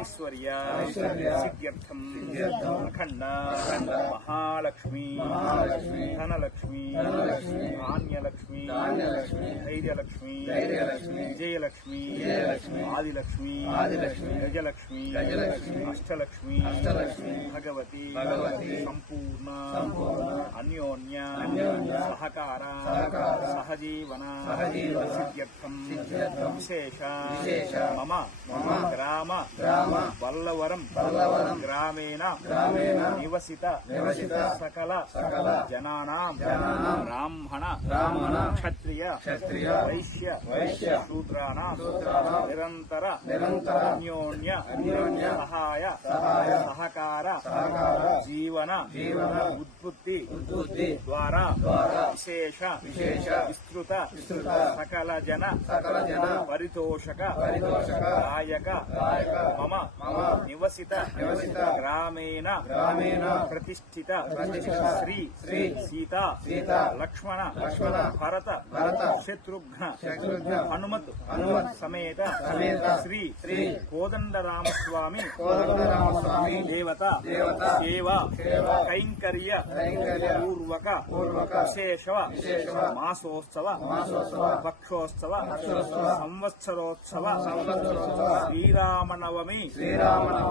ఐశ్వర్య సిద్ధ్యర్థం అఖండ మహాలక్ష్మి ధనలక్ష్మి ధాన్యలక్ష్మి ధైర్యలక్ష్మి విజయలక్ష్మి ఆదిలక్ష్మి గజలక్ష్మి అష్టలక్ష్మి భగవతి సంపూర్ణ అన్యోన్య సహకార సహజీవన సిద్ధ్యర్థం విశేష మమ గ్రామ వల్లవరం గ్రామేణ నివసిత సకల జనానాం బ్రాహ్మణ క్షత్రియ వైశ్య శూద్రాణాం నిరంతర అన్యోన్య సహాయ సహకార జీవన ఉద్బుద్ధి ద్వారా విశేష విస్తృత సకల జన పరితోషక గాయక మమ నివసిత గ్రామేణ ప్రతిష్ఠిత శ్రీ సీతా లక్ష్మణ భరత శత్రుఘ్న హనుమత్ సమేత శ్రీ కోదండరామస్వామి దేవత సేవా కైంకర్య పూర్వక విశేష మాసోత్సవ పక్షోత్సవ సంవత్సరోత్సవ శ్రీరామనవమి